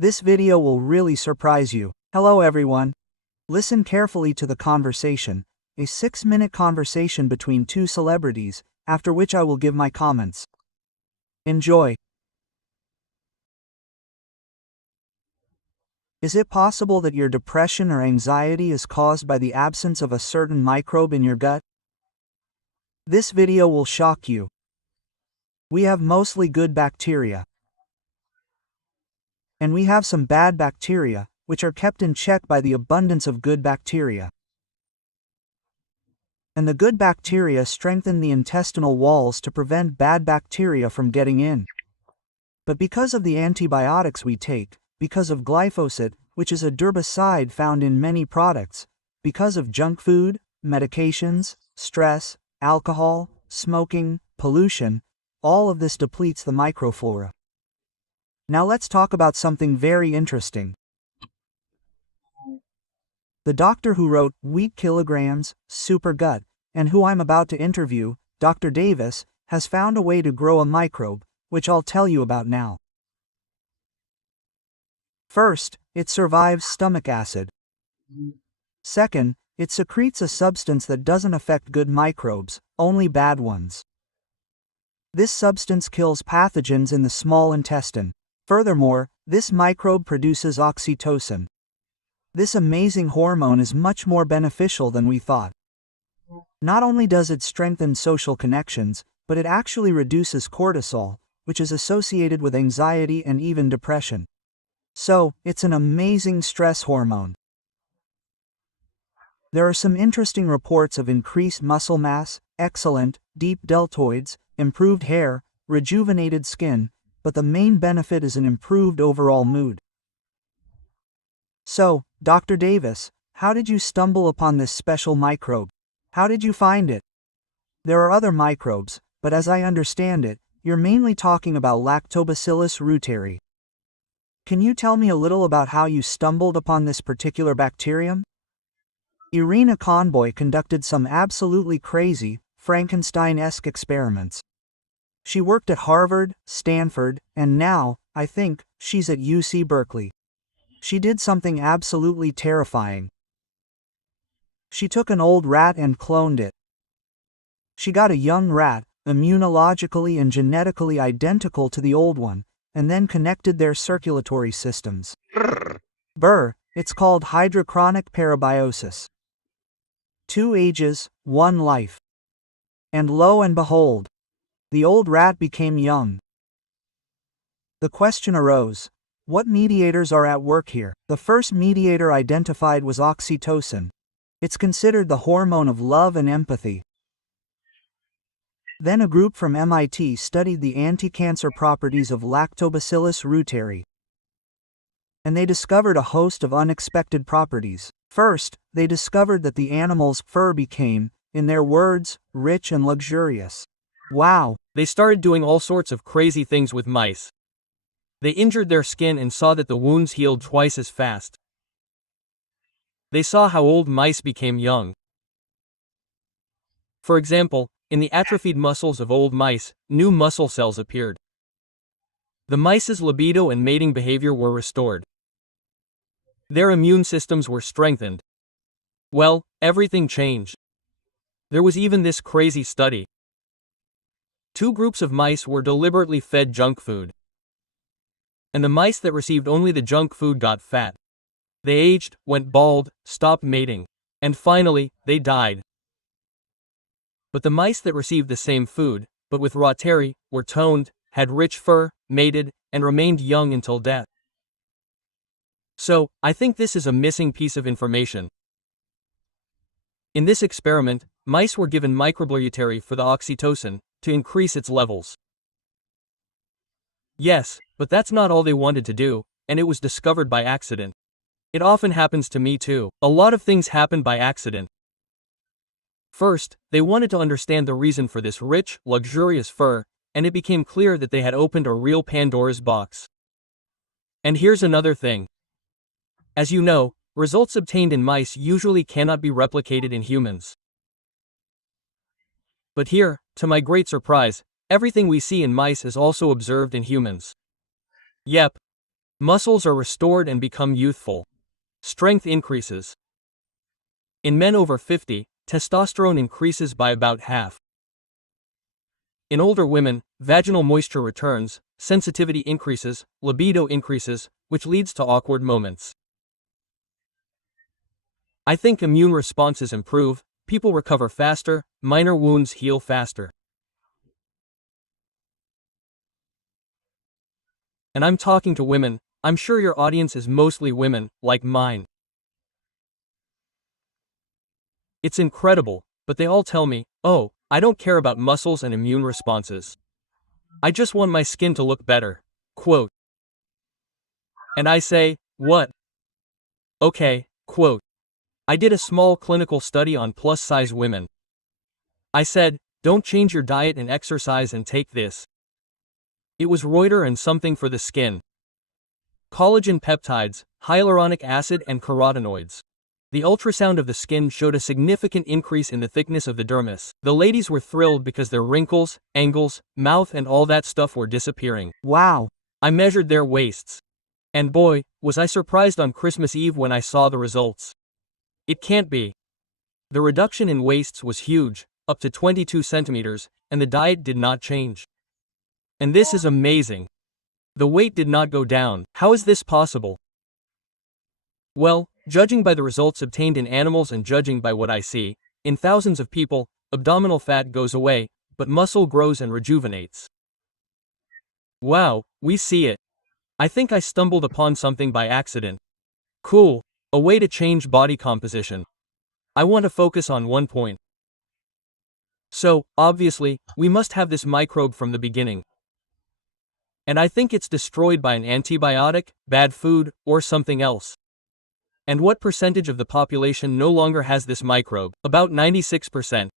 This video will really surprise you. Hello everyone. Listen carefully to the conversation, a 6-minute conversation between two celebrities, after which I will give my comments. Enjoy. Is it possible that your depression or anxiety is caused by the absence of a certain microbe in your gut? This video will shock you. We have mostly good bacteria. And we have some bad bacteria, which are kept in check by the abundance of good bacteria. And the good bacteria strengthen the intestinal walls to prevent bad bacteria from getting in. But because of the antibiotics we take, because of glyphosate, which is a herbicide found in many products, because of junk food, medications, stress, alcohol, smoking, pollution, all of this depletes the microflora. Now let's talk about something very interesting. The doctor who wrote Weak Kilograms, Super Gut, and who I'm about to interview, Dr. Davis, has found a way to grow a microbe, which I'll tell you about now. First, it survives stomach acid. Second, it secretes a substance that doesn't affect good microbes, only bad ones. This substance kills pathogens in the small intestine. Furthermore, this microbe produces oxytocin. This amazing hormone is much more beneficial than we thought. Not only does it strengthen social connections, but it actually reduces cortisol, which is associated with anxiety and even depression. So, it's an amazing stress hormone. There are some interesting reports of increased muscle mass, excellent, deep deltoids, improved hair, rejuvenated skin, but the main benefit is an improved overall mood. So, Dr. Davis, how did you stumble upon this special microbe? How did you find it? There are other microbes, but as I understand it, you're mainly talking about Lactobacillus reuteri. Can you tell me a little about how you stumbled upon this particular bacterium? Irina Conboy conducted some absolutely crazy, Frankenstein-esque experiments. She worked at Harvard, Stanford, and now, I think, she's at UC Berkeley. She did something absolutely terrifying. She took an old rat and cloned it. She got a young rat, immunologically and genetically identical to the old one, and then connected their circulatory systems. Brr, it's called hydrochronic parabiosis. 2 ages, 1 life. And lo and behold, the old rat became young. The question arose, what mediators are at work here? The first mediator identified was oxytocin. It's considered the hormone of love and empathy. Then a group from MIT studied the anti-cancer properties of Lactobacillus reuteri. And they discovered a host of unexpected properties. First, they discovered that the animal's fur became, in their words, rich and luxurious. Wow! They started doing all sorts of crazy things with mice. They injured their skin and saw that the wounds healed twice as fast. They saw how old mice became young. For example, in the atrophied muscles of old mice, new muscle cells appeared. The mice's libido and mating behavior were restored. Their immune systems were strengthened. Well, everything changed. There was even this crazy study. 2 groups of mice were deliberately fed junk food. And the mice that received only the junk food got fat. They aged, went bald, stopped mating, and finally, they died. But the mice that received the same food, but with reuteri, were toned, had rich fur, mated, and remained young until death. So, I think this is a missing piece of information. In this experiment, mice were given microreuteri for the oxytocin, to increase its levels. Yes, but that's not all they wanted to do, and it was discovered by accident. It often happens to me too. A lot of things happen by accident. First, they wanted to understand the reason for this rich, luxurious fur, and it became clear that they had opened a real Pandora's box. And here's another thing. As you know, results obtained in mice usually cannot be replicated in humans. But here, to my great surprise, everything we see in mice is also observed in humans. Yep. Muscles are restored and become youthful. Strength increases. In men over 50, testosterone increases by about half. In older women, vaginal moisture returns, sensitivity increases, libido increases, which leads to awkward moments. I think immune responses improve, people recover faster, minor wounds heal faster. And I'm talking to women. I'm sure your audience is mostly women, like mine. It's incredible, but they all tell me, oh, I don't care about muscles and immune responses. I just want my skin to look better. Quote. And I say, what? Okay, quote. I did a small clinical study on plus-size women. I said, don't change your diet and exercise and take this. It was Reuter and something for the skin. Collagen peptides, hyaluronic acid and carotenoids. The ultrasound of the skin showed a significant increase in the thickness of the dermis. The ladies were thrilled because their wrinkles, angles, mouth and all that stuff were disappearing. Wow. I measured their waists. And boy, was I surprised on Christmas Eve when I saw the results. It can't be. The reduction in waists was huge, up to 22 centimeters, and the diet did not change. And this is amazing. The weight did not go down. How is this possible? Well, judging by the results obtained in animals and judging by what I see, in thousands of people, abdominal fat goes away, but muscle grows and rejuvenates. Wow, we see it. I think I stumbled upon something by accident. Cool, a way to change body composition. I want to focus on one point. So, obviously, we must have this microbe from the beginning. And I think it's destroyed by an antibiotic, bad food, or something else. And what percentage of the population no longer has this microbe? About 96%.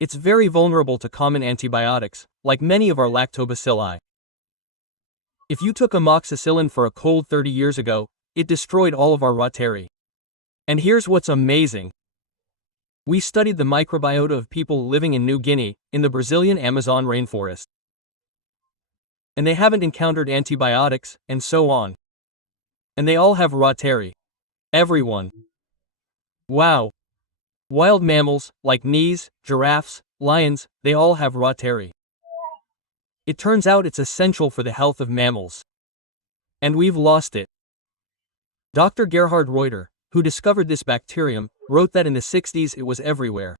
It's very vulnerable to common antibiotics, like many of our lactobacilli. If you took amoxicillin for a cold 30 years ago, it destroyed all of our Rotary. And here's what's amazing. We studied the microbiota of people living in New Guinea, in the Brazilian Amazon rainforest. And they haven't encountered antibiotics, and so on. And they all have Rotary. Everyone. Wow. Wild mammals, like knees, giraffes, lions, they all have Rotary. It turns out it's essential for the health of mammals. And we've lost it. Dr. Gerhard Reuter, who discovered this bacterium, wrote that in the 60s it was everywhere.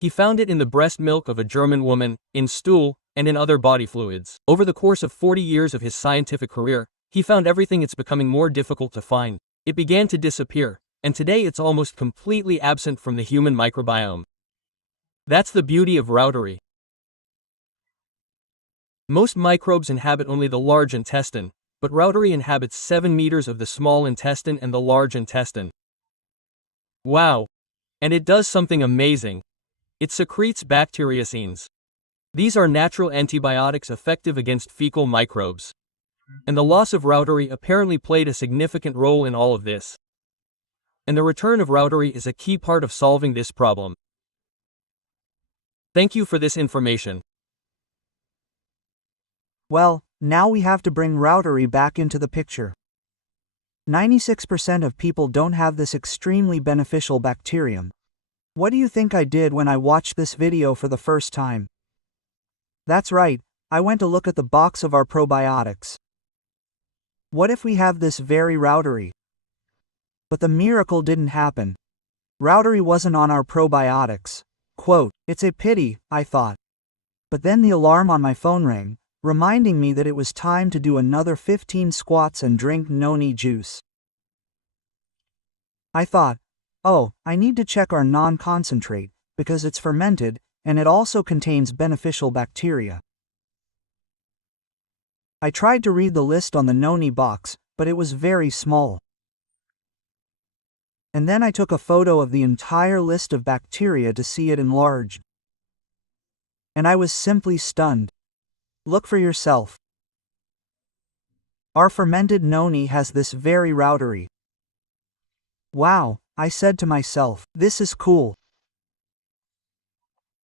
He found it in the breast milk of a German woman, in stool, and in other body fluids. Over the course of 40 years of his scientific career, he found everything it's becoming more difficult to find. It began to disappear, and today it's almost completely absent from the human microbiome. That's the beauty of Rotary. Most microbes inhabit only the large intestine, but Rotary inhabits 7 meters of the small intestine and the large intestine. Wow! And it does something amazing. It secretes bacteriocins. These are natural antibiotics effective against fecal microbes. And the loss of Rotary apparently played a significant role in all of this. And the return of Rotary is a key part of solving this problem. Thank you for this information. Well, now we have to bring Rotary back into the picture. 96% of people don't have this extremely beneficial bacterium. What do you think I did when I watched this video for the first time? That's right, I went to look at the box of our probiotics. What if we have this very Rotary? But the miracle didn't happen. Rotary wasn't on our probiotics. Quote, it's a pity, I thought. But then the alarm on my phone rang, reminding me that it was time to do another 15 squats and drink noni juice. I thought, oh, I need to check our non-concentrate, because it's fermented, and it also contains beneficial bacteria. I tried to read the list on the noni box, but it was very small. And then I took a photo of the entire list of bacteria to see it enlarged. And I was simply stunned. Look for yourself. Our fermented noni has this very Rotary. Wow, I said to myself, this is cool.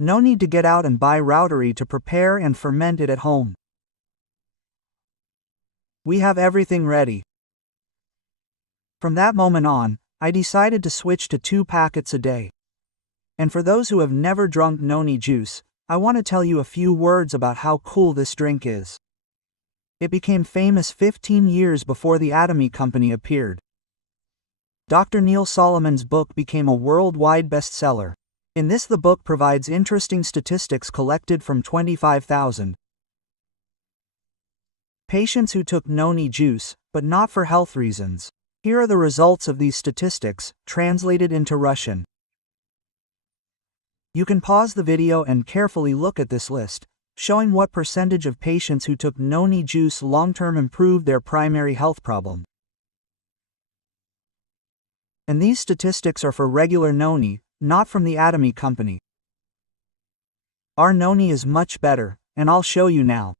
No need to get out and buy Rotary to prepare and ferment it at home. We have everything ready. From that moment on, I decided to switch to 2 packets a day. And for those who have never drunk noni juice, I want to tell you a few words about how cool this drink is. It became famous 15 years before the Atomy Company appeared. Dr. Neil Solomon's book became a worldwide bestseller. In this, the book provides interesting statistics collected from 25,000 patients who took noni juice, but not for health reasons. Here are the results of these statistics, translated into Russian. You can pause the video and carefully look at this list, showing what percentage of patients who took noni juice long-term improved their primary health problem. And these statistics are for regular noni, not from the Atomy Company. Our noni is much better, and I'll show you now.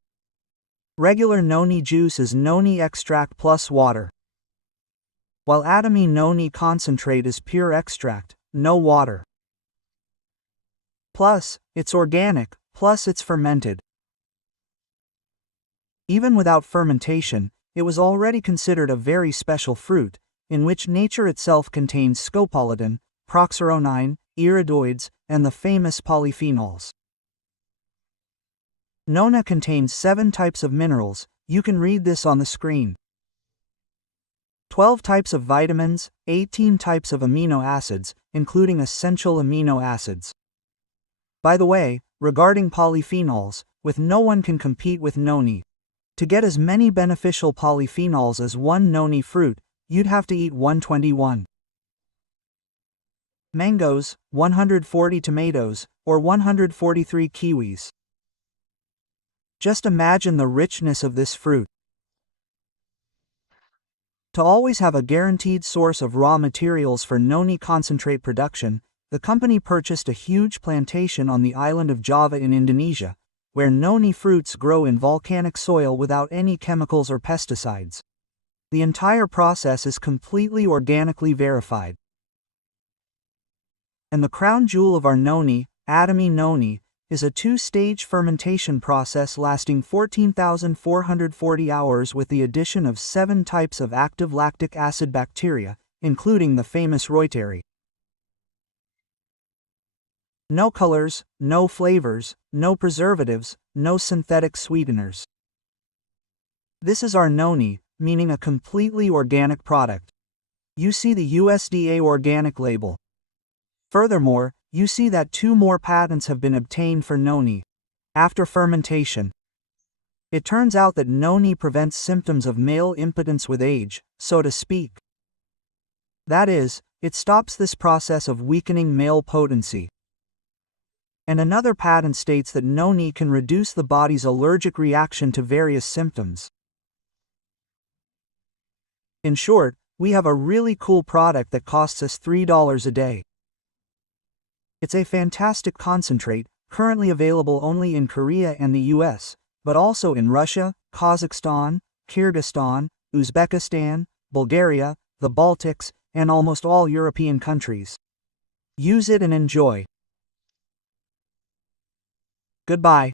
Regular noni juice is noni extract plus water, while Atomy noni concentrate is pure extract, no water. Plus, it's organic, plus it's fermented. Even without fermentation, it was already considered a very special fruit, in which nature itself contains scopoladin, proxaronine, iridoids, and the famous polyphenols. Nona contains 7 types of minerals, you can read this on the screen. 12 types of vitamins, 18 types of amino acids, including essential amino acids. By the way, regarding polyphenols, no one can compete with noni. To get as many beneficial polyphenols as one noni fruit, you'd have to eat 121 mangoes, 140 tomatoes, or 143 kiwis. Just imagine the richness of this fruit. To always have a guaranteed source of raw materials for noni concentrate production, the company purchased a huge plantation on the island of Java in Indonesia, where noni fruits grow in volcanic soil without any chemicals or pesticides. The entire process is completely organically verified. And the crown jewel of our noni, Atomy noni, is a 2-stage fermentation process lasting 14,440 hours with the addition of 7 types of active lactic acid bacteria, including the famous Reuteri. No colors, no flavors, no preservatives, no synthetic sweeteners. This is our noni, meaning a completely organic product. You see the USDA organic label. Furthermore, you see that 2 more patents have been obtained for noni. After fermentation, it turns out that noni prevents symptoms of male impotence with age, so to speak. That is, it stops this process of weakening male potency. And another patent states that noni can reduce the body's allergic reaction to various symptoms. In short, we have a really cool product that costs us $3 a day. It's a fantastic concentrate, currently available only in Korea and the US, but also in Russia, Kazakhstan, Kyrgyzstan, Uzbekistan, Bulgaria, the Baltics, and almost all European countries. Use it and enjoy. Goodbye.